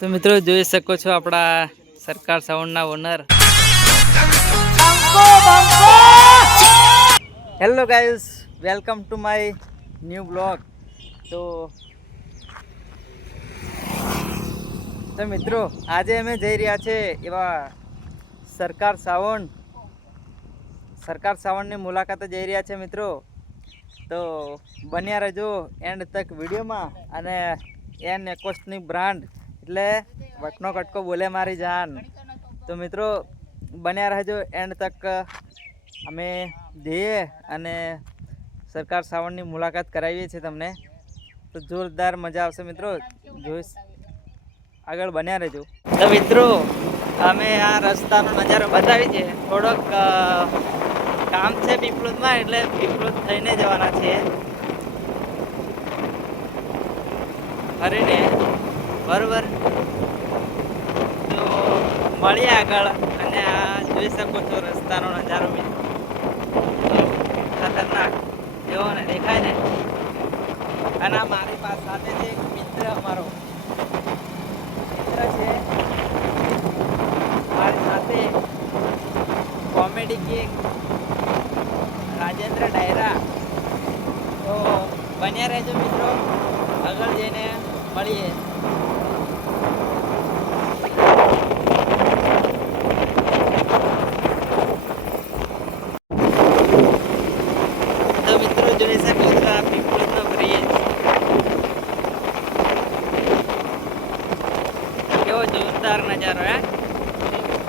તો મિત્રો જોઈ શકો છો આપણા સરકાર સાઉન્ડના owner. Hello guys, welcome to my new blog. તો મિત્રો આજે અમે જઈ રહ્યા છે એવા સરકાર સાવણની મુલાકાતે જઈ રહ્યા છે મિત્રો. તો બન્યા રહેજો એન્ડ તક વિડીયોમાં. અને એન એકોસ્ટની બ્રાન્ડ એટલે વટનો કટકો બોલે મારી જાન. તો મિત્રો બન્યા રહેજો એન્ડ તક. અમે જઈએ અને સરકાર સાવણની મુલાકાત કરાવીએ છીએ તમને. તો જોરદાર મજા આવશે મિત્રો, જોઈશ આગળ બન્યા રહેજો. તો મિત્રો અમે આ રસ્તાનો નજારો બતાવી છે. થોડોક કામ છે પીપલોદમાં, એટલે પીપલોદ થઈને જવાના છીએ ફરીને, બરોબર. તો મળીએ આગળ. અને આ જોઈ શકો છો રસ્તાનો નજારો ખતરનાક એવો ને દેખાય ને. અને આ મારી પાસે સાથે છે એક મિત્ર, અમારો મિત્ર છે મારી સાથે, કોમેડી કિંગ રાજેન્દ્ર ડાયરા. તો બન્યા રહેજો મિત્રો, આગળ જઈને મળીએ. તો મિત્રો જોઈ શકો છો આ પીપળનો બ્રિજ કેવો જોરદાર નજારો હે,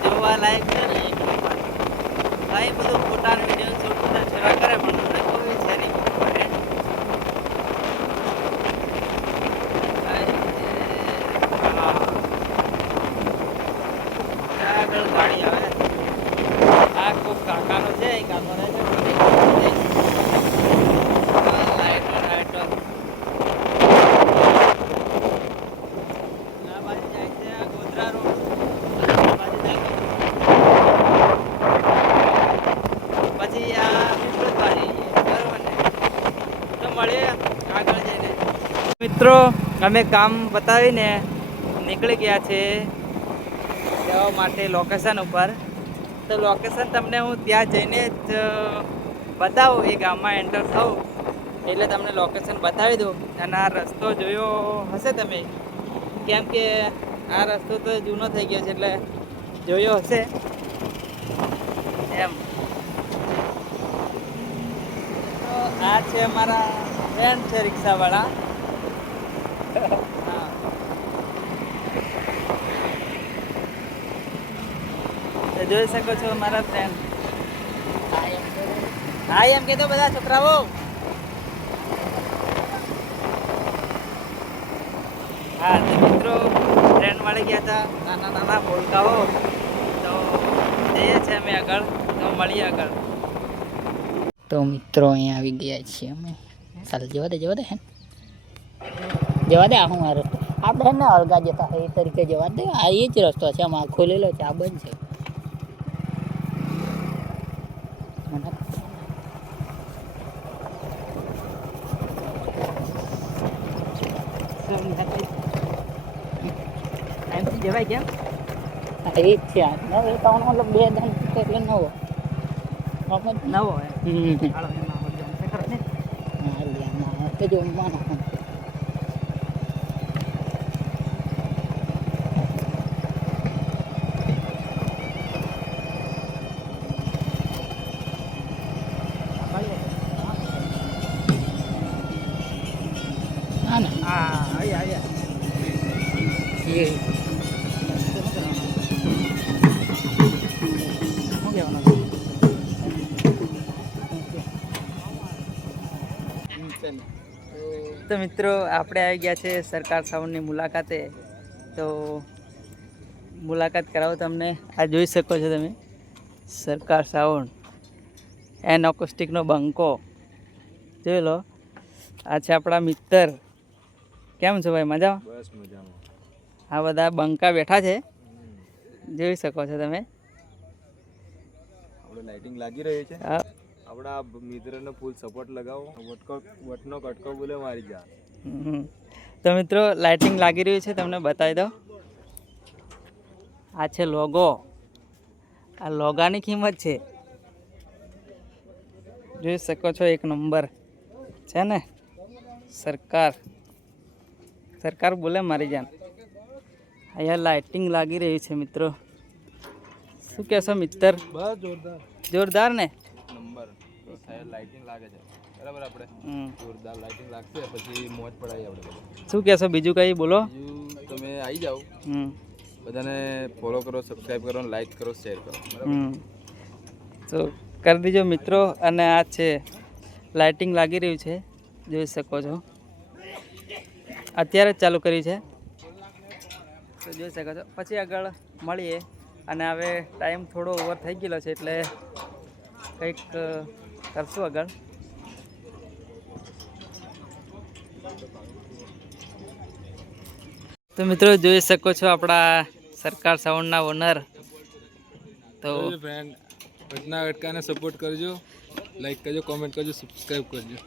જોવા લાયક છે ને. એક નંબર ભાઈ બધું ફોટા વિડીયો શૂટ બધા થયા કરે, પણ કોઈ છે નહીં પડે. આગળ ગાડી આવે, આ કોક કાકાનો છે, એ કાકો રહે છે. લાઈટો લાઈટો આ બાજુ જાય છે, આ ગોધરા રોડ બાજુ જાય. પછી આ પીપળદ બાજુ, બરોબર ને. તો મળીએ આગળ જઈને. મિત્રો અમે કામ બતાવીને નીકળી ગયા છે જવા માટે લોકેશન ઉપર. તો લોકેશન તમને હું ત્યાં જઈને જ બતાવું, એ ગામમાં એન્ટર થાઉં એટલે તમને લોકેશન બતાવી દઉં. અને આ રસ્તો જોયો હશે તમે, કેમ કે આ રસ્તો તો જૂનો થઈ ગયો છે, એટલે જોયો હશે એમ. તો આ છે અમારા ફ્રેન્ડ છે રિક્ષાવાળા. હા, જોઈ શકો છો મારા ફ્રેન્ડ. હા એમ કીધું બધા છોકરાઓ. હા તો મિત્રો ટ્રેન મળી ગયા હતા, નાના નાના બોલકાઓ. તો જઈએ છીએ અમે આગળ, તો મળીએ આગળ. તો મિત્રો અહીંયા આવી ગયા છીએ અમે. ચાલ જવા દે હે, જવા દે. આ હું આ રસ્તો આપણે હે ને અળગા જતા એ તરીકે જવા દે. આ એ જ રસ્તો છે, આમાં ખોલેલો છે, આ બંધ છે. એમથી જવાય કેમ? હા એ જ છે. નવો એકાઉન્ટ મતલબ 2000 એટલે નવો નવો હે. તો જમવાના હા ને. હા આવ્યા એ શું કહેવાનું? તો મિત્રો આપણે આવી ગયા છે સરકાર સાવણની મુલાકાતે. તો મુલાકાત કરાવો તમને. આ જોઈ શકો છો તમે સરકાર સાવણ એન એકોસ્ટિકનો બંકો જોઈ લો. આ છે આપણા મિત્ર. કેમ છો ભાઈ, મજામાં? બસ મજામાં. આ બધા બંકા બેઠા છે, જોઈ શકો છો તમે. આપણે લાઇટિંગ લાગી રહી છે. હા, આપણા મિત્રને ફૂલ સપોર્ટ લગાવો. વટનો કટકો બોલે મારી જા. તો મિત્રો લાઇટિંગ લાગી રહ્યું છે, તમને બતાવી દો. આ છે લોગો. આ લોગાની કિંમત છે, જોઈ શકો છો, 1 નંબર છે ને. સરકાર બોલે મારી જાન. અહીંયા લાઇટિંગ લાગી રહી છે મિત્રો. શું કહેશો મિત્ર? બસ જોરદાર જોરદાર ને? નંબર લાઇટિંગ લાગે છે બરાબર. આપણે હમ. જોરદાર લાઇટિંગ લાગશે પછી મોજ પડાવી આપણે બધા. શું કહેશો બીજું કંઈ બોલો? બીજું તમે આવી જાઓ, હમ બધાને ફોલો કરો, સબસ્ક્રાઈબ કરો, લાઈક કરો, શેર કરો બરાબર. તો કરી દીજો મિત્રો. અને આ છે લાઇટિંગ લાગી રહ્યું છે, જોઈ શકો છો. અત્યારે જ ચાલુ કરી છે, તો જોઈ શકો છો. પછી આગળ મળીએ. અને હવે ટાઈમ થોડો ઓવર થઈ ગયેલો છે એટલે કંઈક કરશું આગળ. તો મિત્રો જોઈ શકો છો આપણા સરકાર સાઉન્ડના ઓનર. તો ફ્રેન્ડ ઘટના અટકાને સપોર્ટ કરજો, લાઈક કરજો, કોમેન્ટ કરજો, સબસ્ક્રાઈબ કરજો.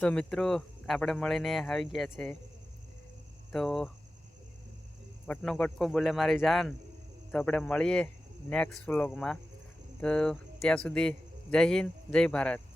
તો મિત્રો આપણે મળીને આવી ગયા છે. તો વટનો કટકો બોલે મારી જાન. તો આપણે મળીએ નેક્સ્ટ વ્લોગમાં. તો ત્યાં સુધી જય હિન્દ, જય ભારત.